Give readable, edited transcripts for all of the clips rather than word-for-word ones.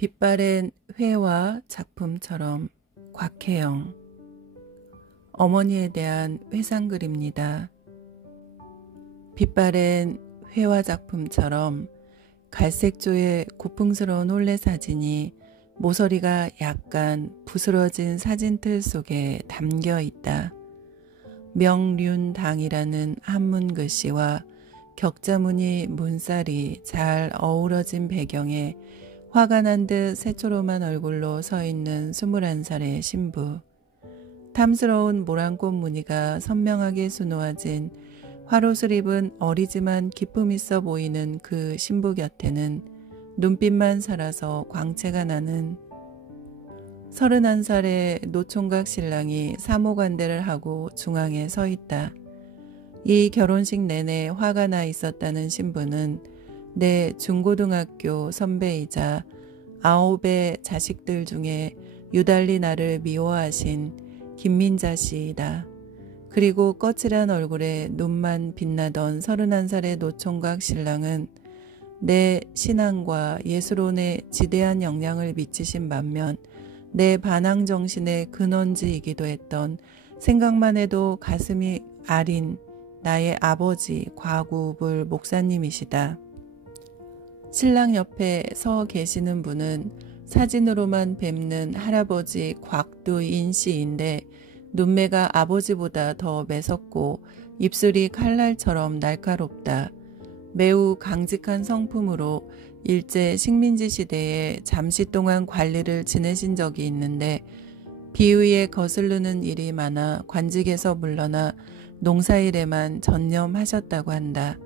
빛바랜 회화 작품처럼. 곽혜영. 어머니에 대한 회상글입니다. 빛바랜 회화 작품처럼 갈색조의 고풍스러운 홀레 사진이 모서리가 약간 부스러진 사진틀 속에 담겨 있다. 명륜당이라는 한문 글씨와 격자무늬 문살이 잘 어우러진 배경에 화가 난 듯 새초롬한 얼굴로 서 있는 21살의 신부. 탐스러운 모란꽃 무늬가 선명하게 수놓아진 화롯을 입은 어리지만 기품 있어 보이는 그 신부 곁에는 눈빛만 살아서 광채가 나는 31살의 노총각 신랑이 사모관대를 하고 중앙에 서 있다. 이 결혼식 내내 화가 나 있었다는 신부는 내 중고등학교 선배이자 9의 자식들 중에 유달리 나를 미워하신 김민자 씨이다. 그리고 거칠한 얼굴에 눈만 빛나던 31살의 노총각 신랑은 내 신앙과 예술혼에 지대한 영향을 미치신 반면 내 반항 정신의 근원지이기도 했던, 생각만 해도 가슴이 아린 나의 아버지 과구불 목사님이시다. 신랑 옆에 서 계시는 분은 사진으로만 뵙는 할아버지 곽두인 씨인데 눈매가 아버지보다 더 매섭고 입술이 칼날처럼 날카롭다. 매우 강직한 성품으로 일제 식민지 시대에 잠시 동안 관리를 지내신 적이 있는데 비위에 거스르는 일이 많아 관직에서 물러나 농사일에만 전념하셨다고 한다.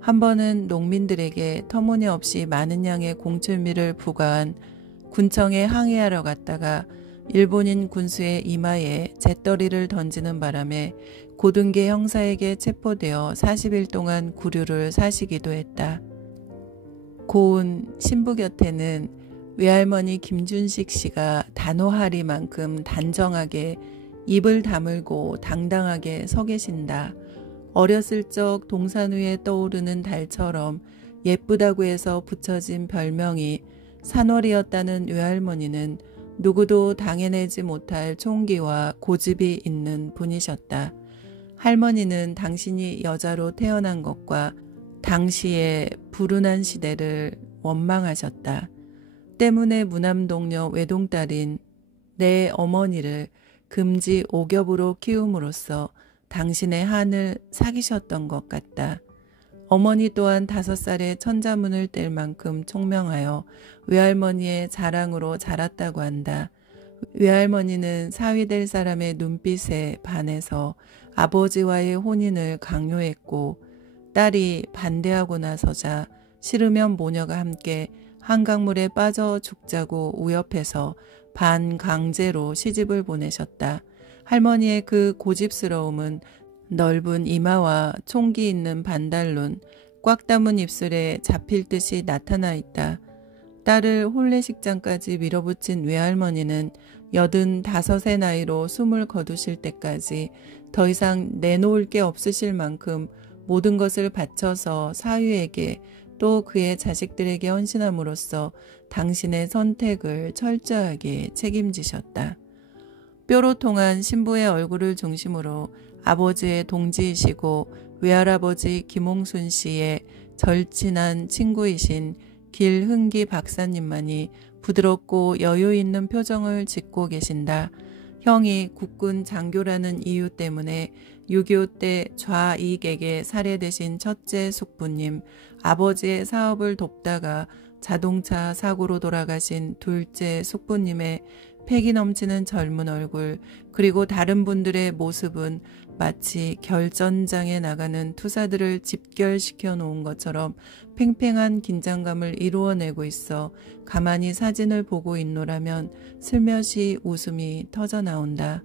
한 번은 농민들에게 터무니없이 많은 양의 공출미를 부과한 군청에 항의하러 갔다가 일본인 군수의 이마에 잿더리를 던지는 바람에 고등계 형사에게 체포되어 40일 동안 구류를 사시기도 했다. 고운 신부 곁에는 외할머니 김준식 씨가 단호하리만큼 단정하게 입을 다물고 당당하게 서 계신다. 어렸을 적 동산 위에 떠오르는 달처럼 예쁘다고 해서 붙여진 별명이 산월이었다는 외할머니는 누구도 당해내지 못할 총기와 고집이 있는 분이셨다. 할머니는 당신이 여자로 태어난 것과 당시의 불운한 시대를 원망하셨다. 때문에 무남동녀 외동딸인 내 어머니를 금지 오겹으로 키움으로써 당신의 한을 사귀셨던 것 같다. 어머니 또한 5살에 천자문을 뗄 만큼 총명하여 외할머니의 자랑으로 자랐다고 한다. 외할머니는 사위될 사람의 눈빛에 반해서 아버지와의 혼인을 강요했고, 딸이 반대하고 나서자 싫으면 모녀가 함께 한강물에 빠져 죽자고 우협해서 반강제로 시집을 보내셨다. 할머니의 그 고집스러움은 넓은 이마와 총기 있는 반달눈, 꽉 담은 입술에 잡힐 듯이 나타나 있다. 딸을 혼례식장까지 밀어붙인 외할머니는 85의 나이로 숨을 거두실 때까지 더 이상 내놓을 게 없으실 만큼 모든 것을 바쳐서 사위에게 또 그의 자식들에게 헌신함으로써 당신의 선택을 철저하게 책임지셨다. 뼈로 통한 신부의 얼굴을 중심으로 아버지의 동지이시고 외할아버지 김홍순 씨의 절친한 친구이신 길흥기 박사님만이 부드럽고 여유 있는 표정을 짓고 계신다. 형이 국군 장교라는 이유 때문에 6.25 때 좌익에게 살해되신 첫째 숙부님, 아버지의 사업을 돕다가 자동차 사고로 돌아가신 둘째 숙부님의 패기 넘치는 젊은 얼굴, 그리고 다른 분들의 모습은 마치 결전장에 나가는 투사들을 집결시켜 놓은 것처럼 팽팽한 긴장감을 이루어내고 있어 가만히 사진을 보고 있노라면 슬며시 웃음이 터져 나온다.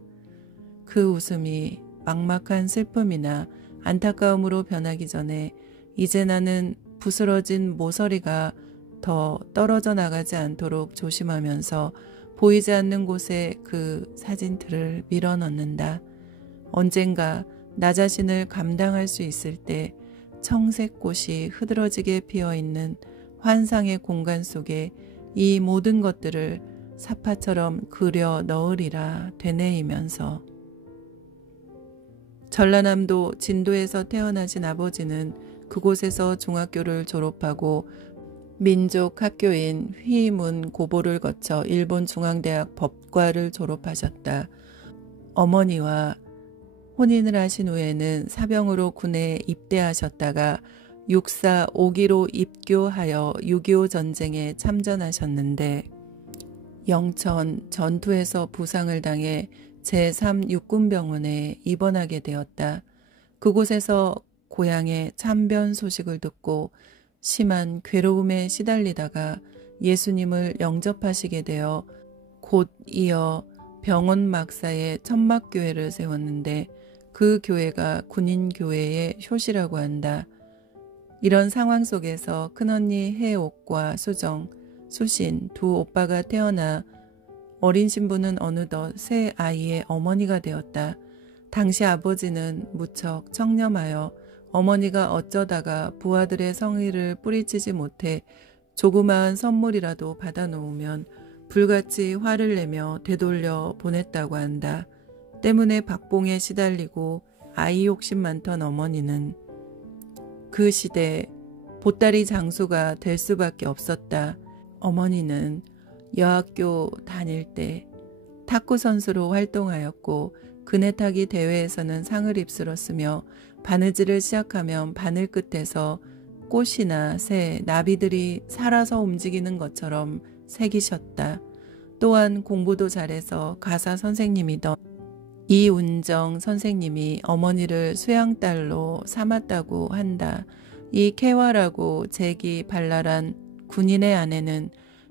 그 웃음이 막막한 슬픔이나 안타까움으로 변하기 전에 이제 나는 부스러진 모서리가 더 떨어져 나가지 않도록 조심하면서 보이지 않는 곳에 그 사진틀을 밀어넣는다. 언젠가 나 자신을 감당할 수 있을 때 청색꽃이 흐드러지게 피어있는 환상의 공간 속에 이 모든 것들을 사파처럼 그려 넣으리라 되뇌이면서 전라남도 진도에서 태어나신 아버지는 그곳에서 중학교를 졸업하고 민족학교인 휘문 고보를 거쳐 일본 중앙대학 법과를 졸업하셨다. 어머니와 혼인을 하신 후에는 사병으로 군에 입대하셨다가 육사 5기로 입교하여 6.25 전쟁에 참전하셨는데 영천 전투에서 부상을 당해 제3육군병원에 입원하게 되었다. 그곳에서 고향의 참변 소식을 듣고 심한 괴로움에 시달리다가 예수님을 영접하시게 되어 곧 이어 병원 막사에 천막교회를 세웠는데 그 교회가 군인교회의 효시라고 한다. 이런 상황 속에서 큰언니 혜옥과 수정, 수신 두 오빠가 태어나 어린 신부는 어느덧 새 아이의 어머니가 되었다. 당시 아버지는 무척 청렴하여 어머니가 어쩌다가 부하들의 성의를 뿌리치지 못해 조그마한 선물이라도 받아놓으면 불같이 화를 내며 되돌려 보냈다고 한다. 때문에 박봉에 시달리고 아이 욕심 많던 어머니는 그 시대 보따리 장수가 될 수밖에 없었다. 어머니는 여학교 다닐 때 탁구 선수로 활동하였고 그네타기 대회에서는 상을 휩쓸었으며 바느질을 시작하면 바늘 끝에서 꽃이나 새, 나비들이 살아서 움직이는 것처럼 새기셨다. 또한 공부도 잘해서 가사 선생님이던 이운정 선생님이 어머니를 수양딸로 삼았다고 한다. 이 쾌활하고 재기 발랄한 군인의 아내는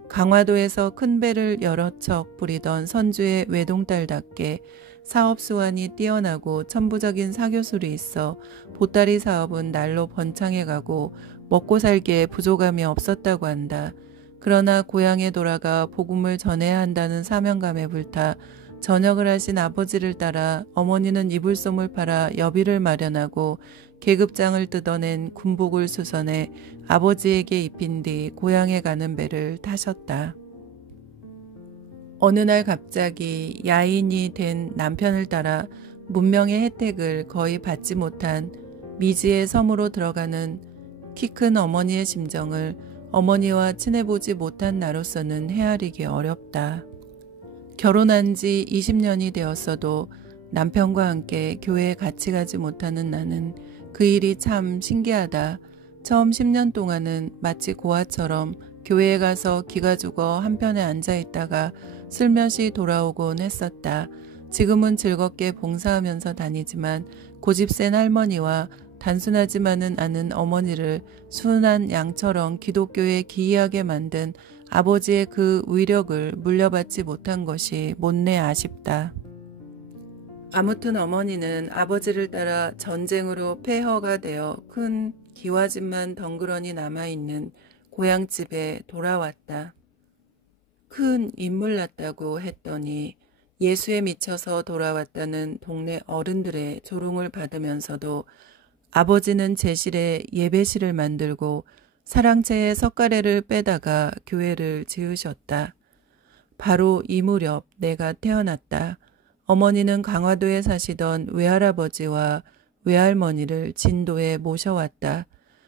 강화도에서 큰 배를 여러 척 부리던 선주의 외동딸답게 사업 수완이 뛰어나고 천부적인 사교술이 있어 보따리 사업은 날로 번창해가고 먹고 살기에 부족함이 없었다고 한다. 그러나 고향에 돌아가 복음을 전해야 한다는 사명감에 불타 전역을 하신 아버지를 따라 어머니는 이불솜을 팔아 여비를 마련하고 계급장을 뜯어낸 군복을 수선해 아버지에게 입힌 뒤 고향에 가는 배를 타셨다. 어느 날 갑자기 야인이 된 남편을 따라 문명의 혜택을 거의 받지 못한 미지의 섬으로 들어가는 키 큰 어머니의 심정을 어머니와 친해보지 못한 나로서는 헤아리기 어렵다. 결혼한 지 20년이 되었어도 남편과 함께 교회에 같이 가지 못하는 나는 그 일이 참 신기하다. 처음 10년 동안은 마치 고아처럼 교회에 가서 기가 죽어 한편에 앉아 있다가 슬며시 돌아오곤 했었다. 지금은 즐겁게 봉사하면서 다니지만 고집센 할머니와 단순하지만은 않은 어머니를 순한 양처럼 기독교에 기이하게 만든 아버지의 그 위력을 물려받지 못한 것이 못내 아쉽다. 아무튼 어머니는 아버지를 따라 전쟁으로 폐허가 되어 큰 기와집만 덩그러니 남아있는 고향집에 돌아왔다. 큰 인물 났다고 했더니 예수에 미쳐서 돌아왔다는 동네 어른들의 조롱을 받으면서도 아버지는 제실에 예배실을 만들고 사랑채에 석가래를 빼다가 교회를 지으셨다. 바로 이 무렵 내가 태어났다. 어머니는 강화도에 사시던 외할아버지와 외할머니를 진도에 모셔왔다.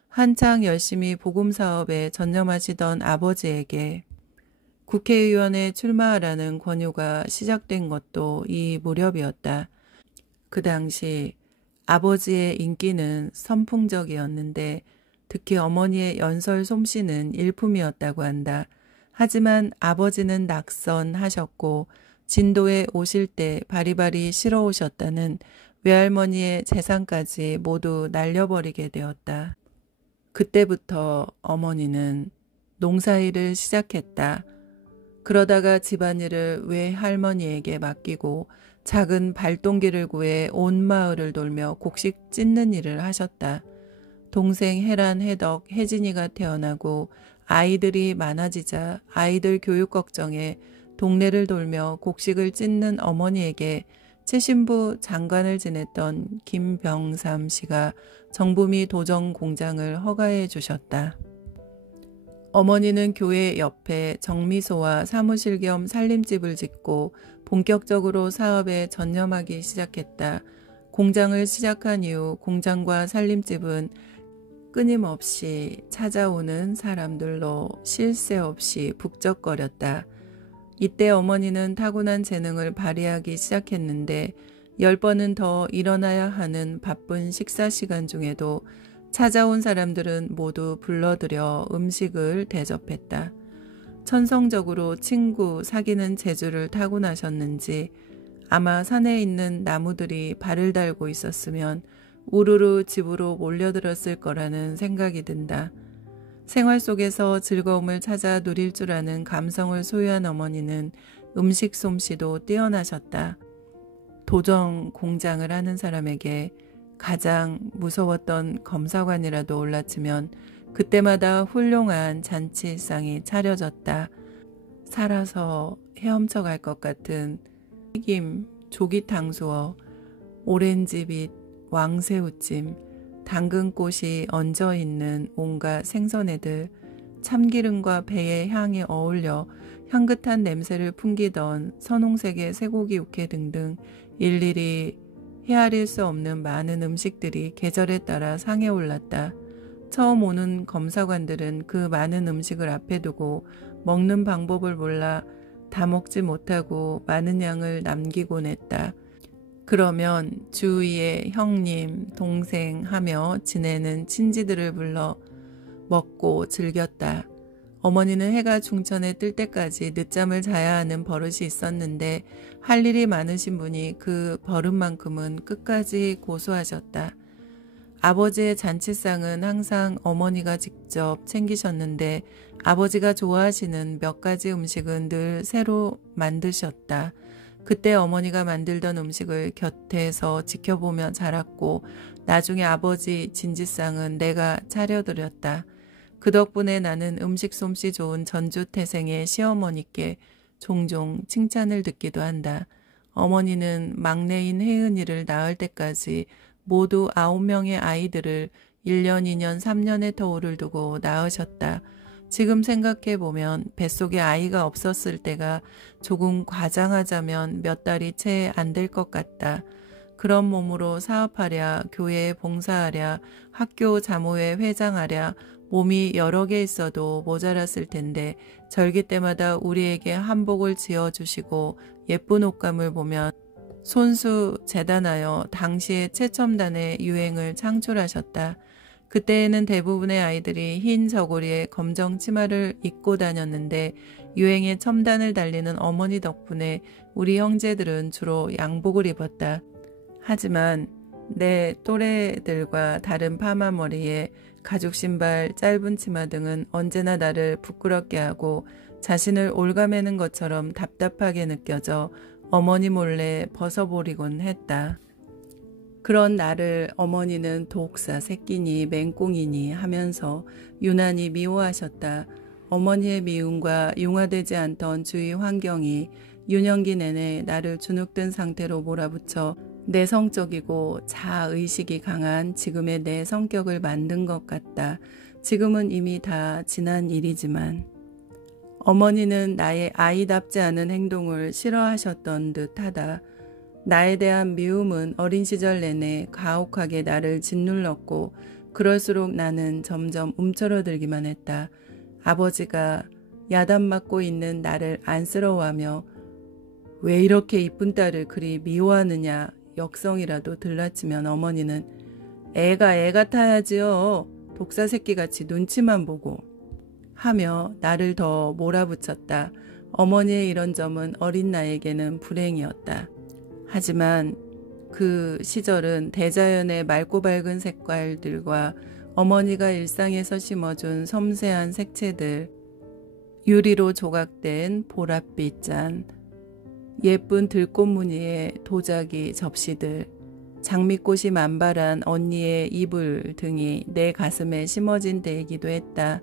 한창 열심히 복음사업에 전념하시던 아버지에게 국회의원에 출마하라는 권유가 시작된 것도 이 무렵이었다. 그 당시 아버지의 인기는 선풍적이었는데 특히 어머니의 연설 솜씨는 일품이었다고 한다. 하지만 아버지는 낙선하셨고 진도에 오실 때 바리바리 실어 오셨다는 외할머니의 재산까지 모두 날려버리게 되었다. 그때부터 어머니는 농사일을 시작했다. 그러다가 집안일을 외할머니에게 맡기고 작은 발동기를 구해 온 마을을 돌며 곡식 찢는 일을 하셨다. 동생 혜란, 혜덕, 혜진이가 태어나고 아이들이 많아지자 아이들 교육 걱정에 동네를 돌며 곡식을 찢는 어머니에게 최신부 장관을 지냈던 김병삼 씨가 정부 및 도정 공장을 허가해 주셨다. 어머니는 교회 옆에 정미소와 사무실 겸 살림집을 짓고 본격적으로 사업에 전념하기 시작했다. 공장을 시작한 이후 공장과 살림집은 끊임없이 찾아오는 사람들로 쉴 새 없이 북적거렸다. 이때 어머니는 타고난 재능을 발휘하기 시작했는데 10번은 더 일어나야 하는 바쁜 식사 시간 중에도 찾아온 사람들은 모두 불러들여 음식을 대접했다. 천성적으로 친구 사귀는 재주를 타고나셨는지 아마 산에 있는 나무들이 발을 달고 있었으면 우르르 집으로 몰려들었을 거라는 생각이 든다. 생활 속에서 즐거움을 찾아 누릴 줄 아는 감성을 소유한 어머니는 음식 솜씨도 뛰어나셨다. 도정 공장을 하는 사람에게 가장 무서웠던 검사관이라도 올라치면 그때마다 훌륭한 잔치상이 차려졌다. 살아서 헤엄쳐 갈 것 같은 튀김, 조기탕수어, 오렌지빛, 왕새우찜, 당근꽃이 얹어있는 온갖 생선애들, 참기름과 배의 향에 어울려 향긋한 냄새를 풍기던 선홍색의 쇠고기 육회 등등 일일이 헤아릴 수 없는 많은 음식들이 계절에 따라 상에 올랐다. 처음 오는 검사관들은 그 많은 음식을 앞에 두고 먹는 방법을 몰라 다 먹지 못하고 많은 양을 남기곤 했다. 그러면 주위에 형님, 동생 하며 지내는 친지들을 불러 먹고 즐겼다. 어머니는 해가 중천에 뜰 때까지 늦잠을 자야 하는 버릇이 있었는데 할 일이 많으신 분이 그 버릇만큼은 끝까지 고수하셨다. 아버지의 잔치상은 항상 어머니가 직접 챙기셨는데 아버지가 좋아하시는 몇 가지 음식은 늘 새로 만드셨다. 그때 어머니가 만들던 음식을 곁에서 지켜보며 자랐고 나중에 아버지 진지상은 내가 차려드렸다. 그 덕분에 나는 음식 솜씨 좋은 전주태생의 시어머니께 종종 칭찬을 듣기도 한다. 어머니는 막내인 혜은이를 낳을 때까지 모두 9명의 아이들을 1년, 2년, 3년의 터울을 두고 낳으셨다. 지금 생각해보면 뱃속에 아이가 없었을 때가 조금 과장하자면 몇 달이 채 안 될 것 같다. 그런 몸으로 사업하랴, 교회에 봉사하랴, 학교 자모회 회장하랴, 몸이 여러 개 있어도 모자랐을 텐데 절기 때마다 우리에게 한복을 지어주시고 예쁜 옷감을 보면 손수 재단하여 당시의 최첨단의 유행을 창출하셨다. 그때에는 대부분의 아이들이 흰 저고리에 검정 치마를 입고 다녔는데 유행의 첨단을 달리는 어머니 덕분에 우리 형제들은 주로 양복을 입었다. 하지만 내 또래들과 다른 파마머리에 가죽 신발, 짧은 치마 등은 언제나 나를 부끄럽게 하고 자신을 올가매는 것처럼 답답하게 느껴져 어머니 몰래 벗어버리곤 했다. 그런 나를 어머니는 독사 새끼니 맹꽁이니 하면서 유난히 미워하셨다. 어머니의 미움과 융화되지 않던 주위 환경이 유년기 내내 나를 주눅든 상태로 몰아붙여 내성적이고 자의식이 강한 지금의 내 성격을 만든 것 같다. 지금은 이미 다 지난 일이지만 어머니는 나의 아이답지 않은 행동을 싫어하셨던 듯하다. 나에 대한 미움은 어린 시절 내내 가혹하게 나를 짓눌렀고 그럴수록 나는 점점 움츠러들기만 했다. 아버지가 야단맞고 있는 나를 안쓰러워하며 왜 이렇게 이쁜 딸을 그리 미워하느냐 역성이라도 들라치면 어머니는 애 같아야지요. 독사 새끼같이 눈치만 보고 하며 나를 더 몰아붙였다. 어머니의 이런 점은 어린 나에게는 불행이었다. 하지만 그 시절은 대자연의 맑고 밝은 색깔들과 어머니가 일상에서 심어준 섬세한 색채들, 유리로 조각된 보랏빛 잔, 예쁜 들꽃 무늬의 도자기 접시들, 장미꽃이 만발한 언니의 이불 등이 내 가슴에 심어진 데이기도 했다.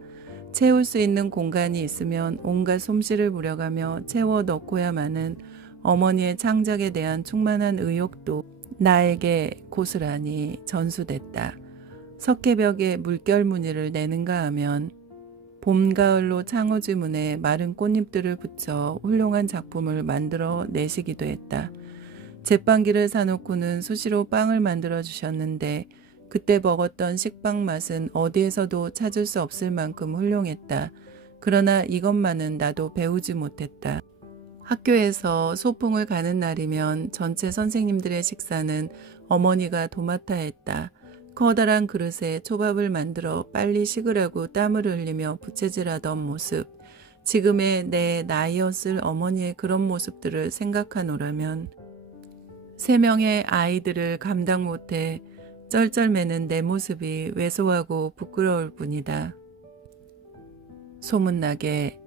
채울 수 있는 공간이 있으면 온갖 솜씨를 부려가며 채워 넣고야마는 어머니의 창작에 대한 충만한 의욕도 나에게 고스란히 전수됐다. 석회벽에 물결 무늬를 내는가 하면 봄, 가을로 창호지문에 마른 꽃잎들을 붙여 훌륭한 작품을 만들어 내시기도 했다. 제빵기를 사놓고는 수시로 빵을 만들어 주셨는데 그때 먹었던 식빵 맛은 어디에서도 찾을 수 없을 만큼 훌륭했다. 그러나 이것만은 나도 배우지 못했다. 학교에서 소풍을 가는 날이면 전체 선생님들의 식사는 어머니가 도맡아 했다. 커다란 그릇에 초밥을 만들어 빨리 식으라고 땀을 흘리며 부채질하던 모습. 지금의 내 나이였을 어머니의 그런 모습들을 생각하노라면 3명의 아이들을 감당 못해 쩔쩔매는 내 모습이 왜소하고 부끄러울 뿐이다. 소문나게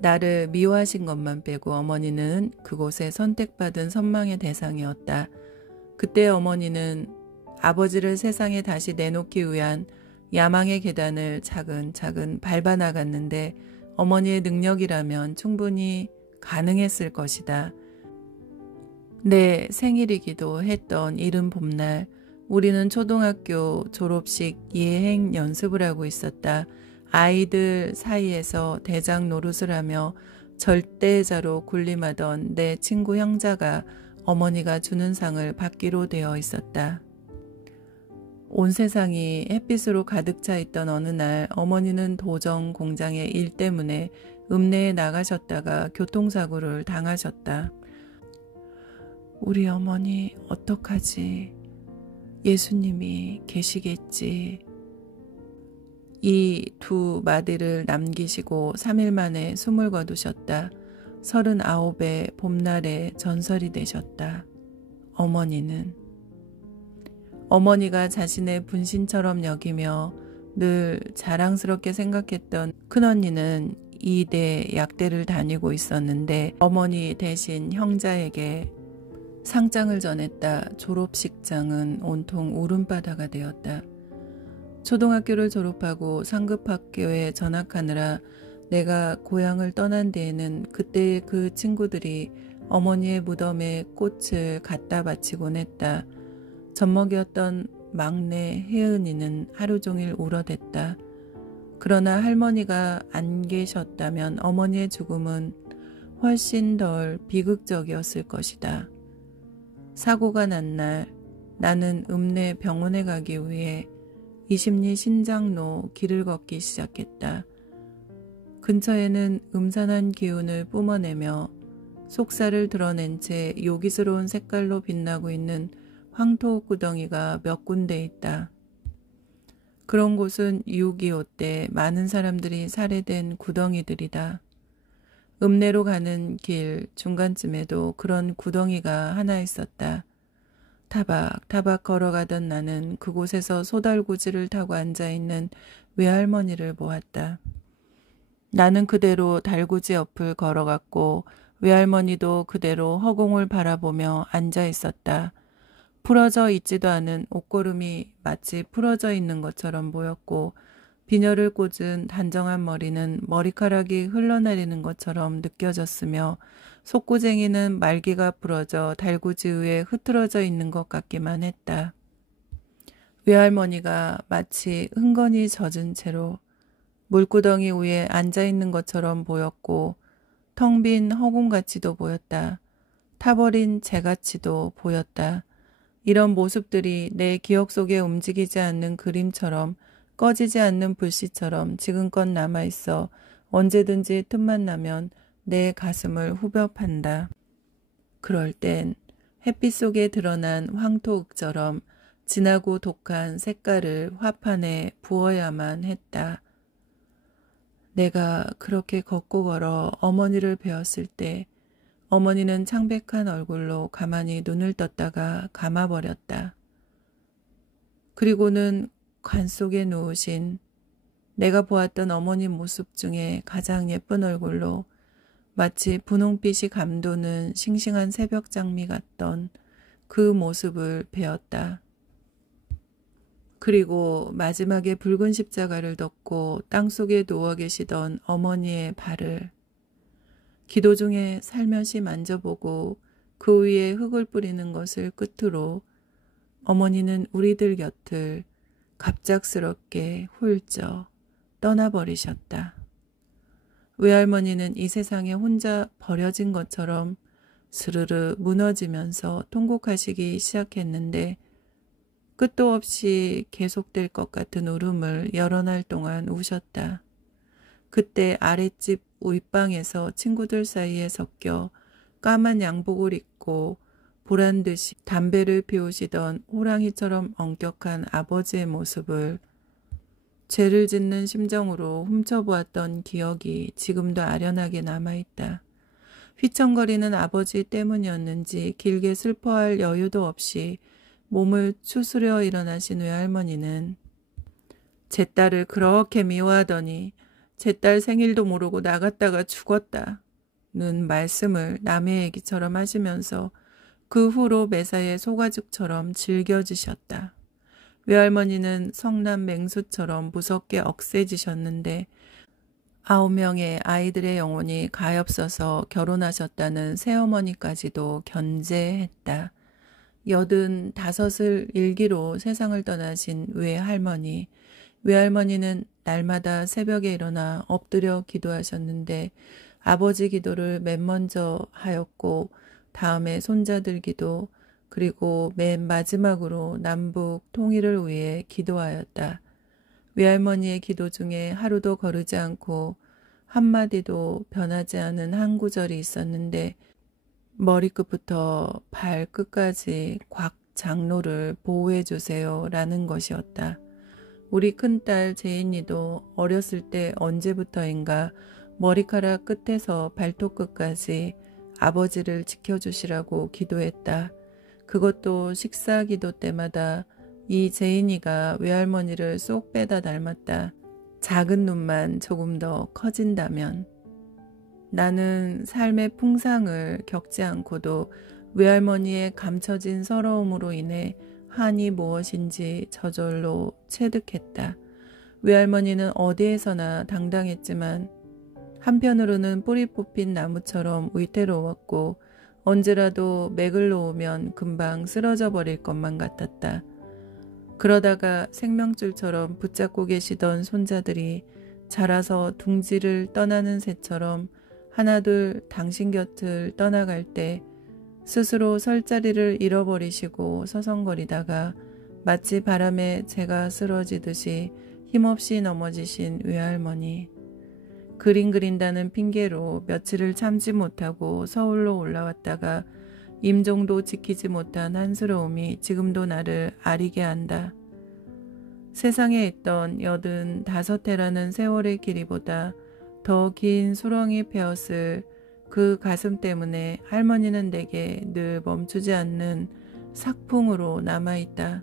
나를 미워하신 것만 빼고 어머니는 그곳에 선택받은 선망의 대상이었다. 그때 어머니는 아버지를 세상에 다시 내놓기 위한 야망의 계단을 차근차근 밟아 나갔는데 어머니의 능력이라면 충분히 가능했을 것이다. 내 생일이기도 했던 이른 봄날 우리는 초등학교 졸업식 예행 연습을 하고 있었다. 아이들 사이에서 대장 노릇을 하며 절대자로 군림하던 내 친구 형자가 어머니가 주는 상을 받기로 되어 있었다. 온 세상이 햇빛으로 가득 차 있던 어느 날 어머니는 도정 공장의 일 때문에 읍내에 나가셨다가 교통사고를 당하셨다. 우리 어머니 어떡하지? 예수님이 계시겠지. 이 두 마디를 남기시고 3일 만에 숨을 거두셨다. 39의 봄날의 전설이 되셨다. 어머니가 자신의 분신처럼 여기며 늘 자랑스럽게 생각했던 큰언니는 2대 약대를 다니고 있었는데 어머니 대신 형자에게 상장을 전했다. 졸업식장은 온통 울음바다가 되었다. 초등학교를 졸업하고 상급학교에 전학하느라 내가 고향을 떠난 데에는 그때 그 친구들이 어머니의 무덤에 꽃을 갖다 바치곤 했다. 젖먹이었던 막내 혜은이는 하루 종일 울어댔다. 그러나 할머니가 안 계셨다면 어머니의 죽음은 훨씬 덜 비극적이었을 것이다. 사고가 난 날 나는 읍내 병원에 가기 위해 이십리 신장로 길을 걷기 시작했다. 근처에는 음산한 기운을 뿜어내며 속살을 드러낸 채 요기스러운 색깔로 빛나고 있는 황토구덩이가 몇 군데 있다. 그런 곳은 6.25 때 많은 사람들이 살해된 구덩이들이다. 읍내로 가는 길 중간쯤에도 그런 구덩이가 하나 있었다. 타박타박 걸어가던 나는 그곳에서 소달구지를 타고 앉아있는 외할머니를 보았다. 나는 그대로 달구지 옆을 걸어갔고 외할머니도 그대로 허공을 바라보며 앉아있었다. 풀어져 있지도 않은 옷고름이 마치 풀어져 있는 것처럼 보였고 비녀를 꽂은 단정한 머리는 머리카락이 흘러내리는 것처럼 느껴졌으며 속고쟁이는 말기가 부러져 달구지 위에 흐트러져 있는 것 같기만 했다. 외할머니가 마치 흥건히 젖은 채로 물구덩이 위에 앉아있는 것처럼 보였고 텅 빈 허공같이도 보였다. 타버린 재같이도 보였다. 이런 모습들이 내 기억 속에 움직이지 않는 그림처럼 꺼지지 않는 불씨처럼 지금껏 남아있어 언제든지 틈만 나면 내 가슴을 후벼 판다. 그럴 땐 햇빛 속에 드러난 황토흙처럼 진하고 독한 색깔을 화판에 부어야만 했다. 내가 그렇게 걷고 걸어 어머니를 배웠을 때 어머니는 창백한 얼굴로 가만히 눈을 떴다가 감아버렸다. 그리고는 관 속에 누우신 내가 보았던 어머니 모습 중에 가장 예쁜 얼굴로 마치 분홍빛이 감도는 싱싱한 새벽 장미 같던 그 모습을 배웠다. 그리고 마지막에 붉은 십자가를 덮고 땅속에 누워 계시던 어머니의 발을 기도 중에 살며시 만져보고 그 위에 흙을 뿌리는 것을 끝으로 어머니는 우리들 곁을 갑작스럽게 훌쩍 떠나버리셨다. 외할머니는 이 세상에 혼자 버려진 것처럼 스르르 무너지면서 통곡하시기 시작했는데 끝도 없이 계속될 것 같은 울음을 여러 날 동안 우셨다. 그때 아랫집 윗방에서 친구들 사이에 섞여 까만 양복을 입고 보란듯이 담배를 피우시던 호랑이처럼 엄격한 아버지의 모습을 죄를 짓는 심정으로 훔쳐보았던 기억이 지금도 아련하게 남아있다. 휘청거리는 아버지 때문이었는지 길게 슬퍼할 여유도 없이 몸을 추스려 일어나신 외할머니는 제 딸을 그렇게 미워하더니 제 딸 생일도 모르고 나갔다가 죽었다. 는 말씀을 남의 얘기처럼 하시면서 그 후로 매사에 소가죽처럼 질겨지셨다. 외할머니는 성남 맹수처럼 무섭게 억세지셨는데 9명의 아이들의 영혼이 가엾어서 결혼하셨다는 새어머니까지도 견제했다. 85을 일기로 세상을 떠나신 외할머니. 외할머니는 날마다 새벽에 일어나 엎드려 기도하셨는데 아버지 기도를 맨 먼저 하였고 다음에 손자들 기도 그리고 맨 마지막으로 남북 통일을 위해 기도하였다. 외할머니의 기도 중에 하루도 거르지 않고 한마디도 변하지 않은 한 구절이 있었는데 머리끝부터 발끝까지 곽 장로를 보호해 주세요 라는 것이었다. 우리 큰딸 제인이도 어렸을 때 언제부터인가 머리카락 끝에서 발톱 끝까지 아버지를 지켜주시라고 기도했다. 그것도 식사 기도 때마다 이 제인이가 외할머니를 쏙 빼다 닮았다. 작은 눈만 조금 더 커진다면. 나는 삶의 풍상을 겪지 않고도 외할머니의 감춰진 서러움으로 인해 한이 무엇인지 저절로 체득했다. 외할머니는 어디에서나 당당했지만 한편으로는 뿌리 뽑힌 나무처럼 위태로웠고 언제라도 맥을 놓으면 금방 쓰러져 버릴 것만 같았다. 그러다가 생명줄처럼 붙잡고 계시던 손자들이 자라서 둥지를 떠나는 새처럼 하나둘 당신 곁을 떠나갈 때 스스로 설 자리를 잃어버리시고 서성거리다가 마치 바람에 재가 쓰러지듯이 힘없이 넘어지신 외할머니. 그림 그린다는 핑계로 며칠을 참지 못하고 서울로 올라왔다가 임종도 지키지 못한 한스러움이 지금도 나를 아리게 한다. 세상에 있던 85해라는 세월의 길이보다 더 긴 수렁이 베었을 그 가슴 때문에 할머니는 내게 늘 멈추지 않는 삭풍으로 남아있다.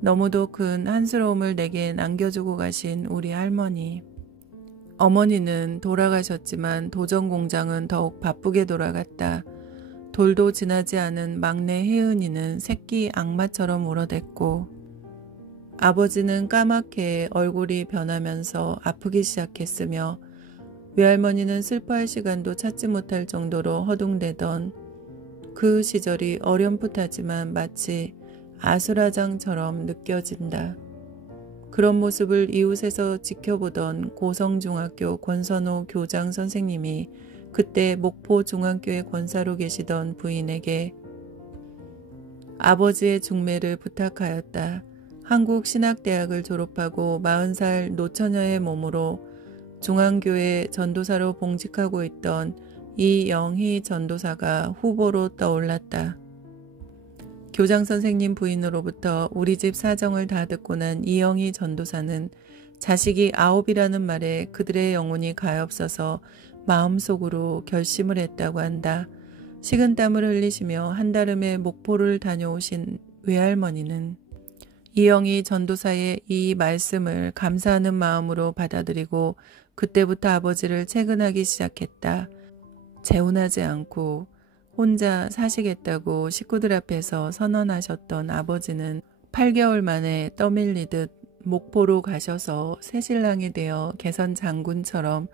너무도 큰 한스러움을 내게 남겨주고 가신 우리 할머니. 어머니는 돌아가셨지만 도전 공장은 더욱 바쁘게 돌아갔다. 돌도 지나지 않은 막내 혜은이는 새끼 악마처럼 울어댔고 아버지는 까맣게 얼굴이 변하면서 아프기 시작했으며 외할머니는 슬퍼할 시간도 찾지 못할 정도로 허둥대던 그 시절이 어렴풋하지만 마치 아수라장처럼 느껴진다. 그런 모습을 이웃에서 지켜보던 고성중학교 권선호 교장 선생님이 그때 목포중앙교회 권사로 계시던 부인에게 아버지의 중매를 부탁하였다. 한국신학대학을 졸업하고 40살 노처녀의 몸으로 중앙교회 전도사로 봉직하고 있던 이영희 전도사가 후보로 떠올랐다. 교장 선생님 부인으로부터 우리 집 사정을 다 듣고 난 이영희 전도사는 자식이 9이라는 말에 그들의 영혼이 가엾어서 마음속으로 결심을 했다고 한다. 식은땀을 흘리시며 한달음에 목포를 다녀오신 외할머니는 이영희 전도사의 이 말씀을 감사하는 마음으로 받아들이고 그때부터 아버지를 채근하기 시작했다. 재혼하지 않고 혼자 사시겠다고 식구들 앞에서 선언하셨던 아버지는 8개월 만에 떠밀리듯 목포로 가셔서 새신랑이 되어 개선 장군처럼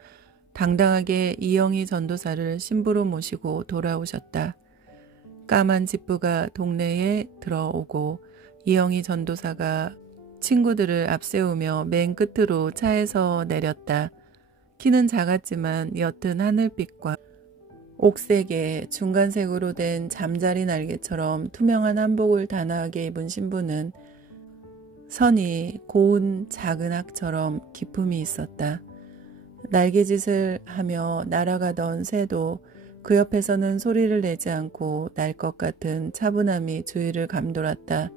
당당하게 이영희 전도사를 신부로 모시고 돌아오셨다. 까만 집부가 동네에 들어오고 이영희 전도사가 친구들을 앞세우며 맨 끝으로 차에서 내렸다. 키는 작았지만 옅은 하늘빛과 옥색의 중간색으로 된 잠자리 날개처럼 투명한 한복을 단아하게 입은 신부는 선이 고운 작은 학처럼 기품이 있었다. 날개짓을 하며 날아가던 새도 그 옆에서는 소리를 내지 않고 날 것 같은 차분함이 주위를 감돌았다.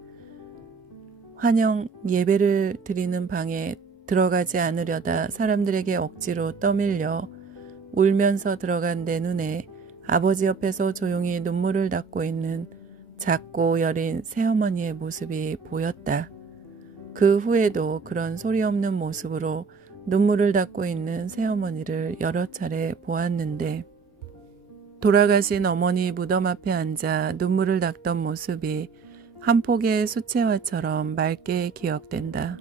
환영 예배를 드리는 방에 들어가지 않으려다 사람들에게 억지로 떠밀려 울면서 들어간 내 눈에 아버지 옆에서 조용히 눈물을 닦고 있는 작고 여린 새어머니의 모습이 보였다. 그 후에도 그런 소리 없는 모습으로 눈물을 닦고 있는 새어머니를 여러 차례 보았는데 돌아가신 어머니 무덤 앞에 앉아 눈물을 닦던 모습이 한 폭의 수채화처럼 맑게 기억된다.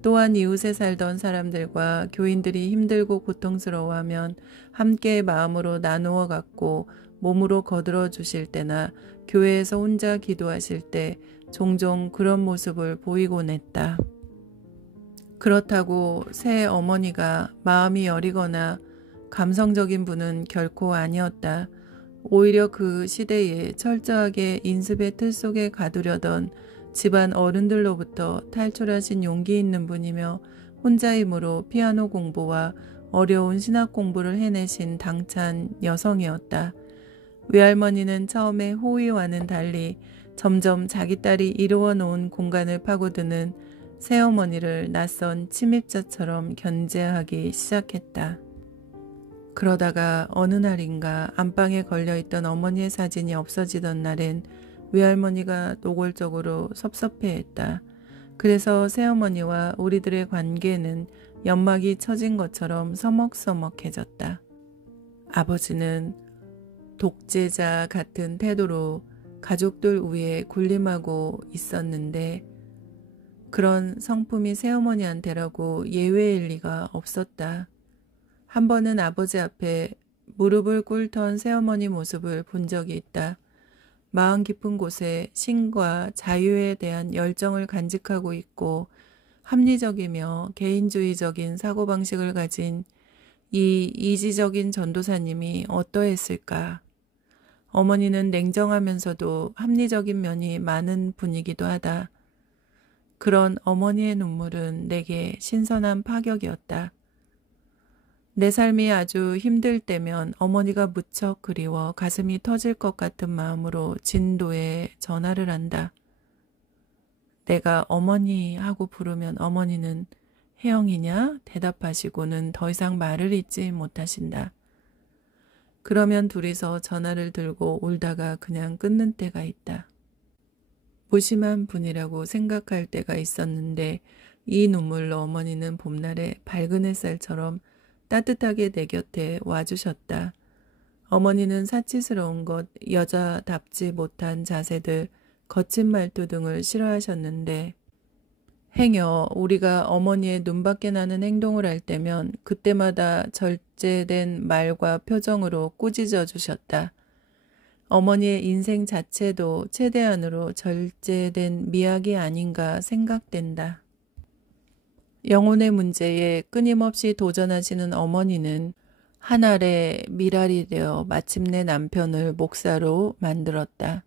또한 이웃에 살던 사람들과 교인들이 힘들고 고통스러워하면 함께 마음으로 나누어 갖고 몸으로 거들어 주실 때나 교회에서 혼자 기도하실 때 종종 그런 모습을 보이곤 했다. 그렇다고 새 어머니가 마음이 여리거나 감성적인 분은 결코 아니었다. 오히려 그 시대에 철저하게 인습의 틀 속에 가두려던 집안 어른들로부터 탈출하신 용기 있는 분이며 혼자 힘으로 피아노 공부와 어려운 신학 공부를 해내신 당찬 여성이었다. 외할머니는 처음에 호의와는 달리 점점 자기 딸이 이루어 놓은 공간을 파고드는 새어머니를 낯선 침입자처럼 견제하기 시작했다. 그러다가 어느 날인가 안방에 걸려있던 어머니의 사진이 없어지던 날엔 외할머니가 노골적으로 섭섭해했다. 그래서 새어머니와 우리들의 관계는 연막이 쳐진 것처럼 서먹서먹해졌다. 아버지는 독재자 같은 태도로 가족들 위에 군림하고 있었는데 그런 성품이 새어머니한테라고 예외일 리가 없었다. 한 번은 아버지 앞에 무릎을 꿇던 새어머니 모습을 본 적이 있다. 마음 깊은 곳에 신과 자유에 대한 열정을 간직하고 있고 합리적이며 개인주의적인 사고방식을 가진 이 이지적인 전도사님이 어떠했을까? 어머니는 냉정하면서도 합리적인 면이 많은 분이기도 하다. 그런 어머니의 눈물은 내게 신선한 파격이었다. 내 삶이 아주 힘들 때면 어머니가 무척 그리워 가슴이 터질 것 같은 마음으로 진도에 전화를 한다. 내가 어머니 하고 부르면 어머니는 혜영이냐? 대답하시고는 더 이상 말을 잇지 못하신다. 그러면 둘이서 전화를 들고 울다가 그냥 끊는 때가 있다. 무심한 분이라고 생각할 때가 있었는데 이 눈물로 어머니는 봄날의 밝은 햇살처럼 따뜻하게 내 곁에 와주셨다. 어머니는 사치스러운 것, 여자답지 못한 자세들, 거친 말투 등을 싫어하셨는데 행여 우리가 어머니의 눈밖에 나는 행동을 할 때면 그때마다 절제된 말과 표정으로 꾸짖어 주셨다. 어머니의 인생 자체도 최대한으로 절제된 미학이 아닌가 생각된다. 영혼의 문제에 끊임없이 도전하시는 어머니는 한 알의 미랄이 되어 마침내 남편을 목사로 만들었다.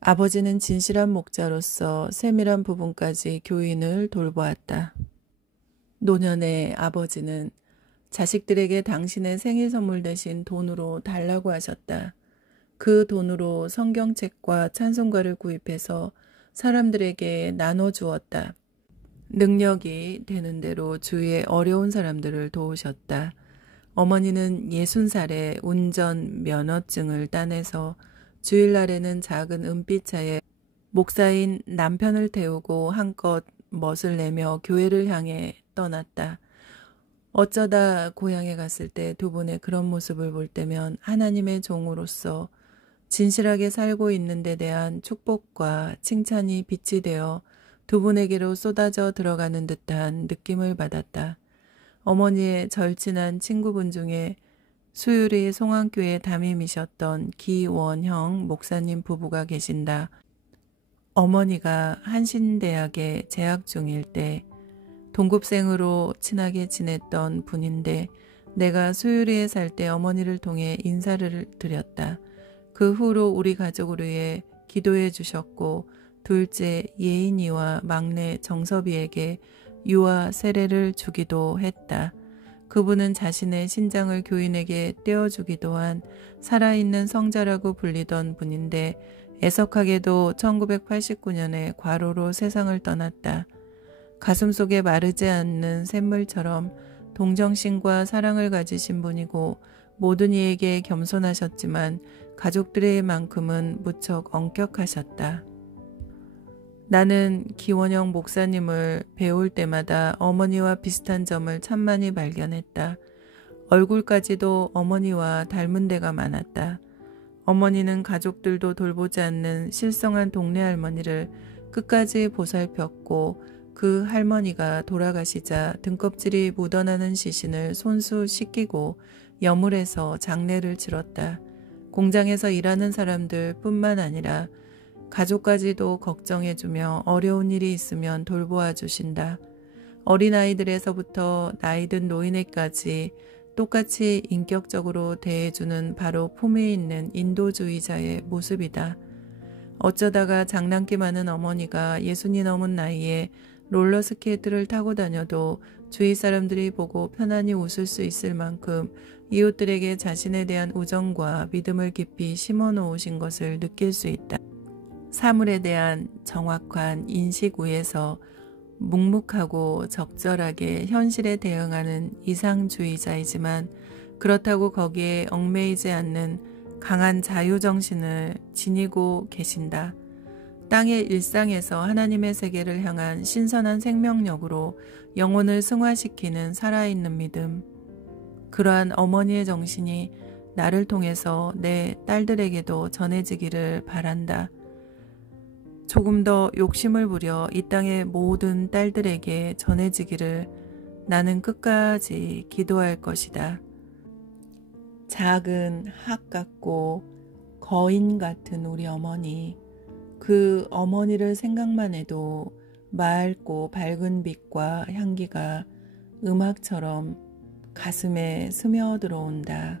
아버지는 진실한 목자로서 세밀한 부분까지 교인을 돌보았다. 노년의 아버지는 자식들에게 당신의 생일 선물 대신 돈으로 달라고 하셨다. 그 돈으로 성경책과 찬송가를 구입해서 사람들에게 나눠주었다. 능력이 되는 대로 주위의 어려운 사람들을 도우셨다. 어머니는 60살에 운전 면허증을 따내서 주일날에는 작은 은빛차에 목사인 남편을 태우고 한껏 멋을 내며 교회를 향해 떠났다. 어쩌다 고향에 갔을 때 두 분의 그런 모습을 볼 때면 하나님의 종으로서 진실하게 살고 있는 데 대한 축복과 칭찬이 빛이 되어 두 분에게로 쏟아져 들어가는 듯한 느낌을 받았다. 어머니의 절친한 친구분 중에 수유리 송암교회 담임이셨던 기원형 목사님 부부가 계신다. 어머니가 한신대학에 재학 중일 때 동급생으로 친하게 지냈던 분인데 내가 수유리에 살 때 어머니를 통해 인사를 드렸다. 그 후로 우리 가족을 위해 기도해 주셨고 둘째 예인이와 막내 정섭이에게 유아 세례를 주기도 했다. 그분은 자신의 신장을 교인에게 떼어주기도 한 살아있는 성자라고 불리던 분인데 애석하게도 1989년에 과로로 세상을 떠났다. 가슴속에 마르지 않는 샘물처럼 동정심과 사랑을 가지신 분이고 모든 이에게 겸손하셨지만 가족들의 만큼은 무척 엄격하셨다. 나는 기원영 목사님을 배울 때마다 어머니와 비슷한 점을 참 많이 발견했다. 얼굴까지도 어머니와 닮은 데가 많았다. 어머니는 가족들도 돌보지 않는 실성한 동네 할머니를 끝까지 보살폈고 그 할머니가 돌아가시자 등껍질이 묻어나는 시신을 손수 씻기고 여물해서 장례를 치렀다. 공장에서 일하는 사람들 뿐만 아니라 가족까지도 걱정해주며 어려운 일이 있으면 돌보아 주신다. 어린아이들에서부터 나이든 노인에까지 똑같이 인격적으로 대해주는 바로 품위 있는 인도주의자의 모습이다. 어쩌다가 장난기 많은 어머니가 60이 넘은 나이에 롤러스케이트를 타고 다녀도 주위 사람들이 보고 편안히 웃을 수 있을 만큼 이웃들에게 자신에 대한 우정과 믿음을 깊이 심어 놓으신 것을 느낄 수 있다. 사물에 대한 정확한 인식 위에서 묵묵하고 적절하게 현실에 대응하는 이상주의자이지만 그렇다고 거기에 얽매이지 않는 강한 자유정신을 지니고 계신다. 땅의 일상에서 하나님의 세계를 향한 신선한 생명력으로 영혼을 승화시키는 살아있는 믿음. 그러한 어머니의 정신이 나를 통해서 내 딸들에게도 전해지기를 바란다. 조금 더 욕심을 부려 이 땅의 모든 딸들에게 전해지기를 나는 끝까지 기도할 것이다. 작은 학 같고 거인 같은 우리 어머니, 그 어머니를 생각만 해도 맑고 밝은 빛과 향기가 음악처럼 가슴에 스며들어온다.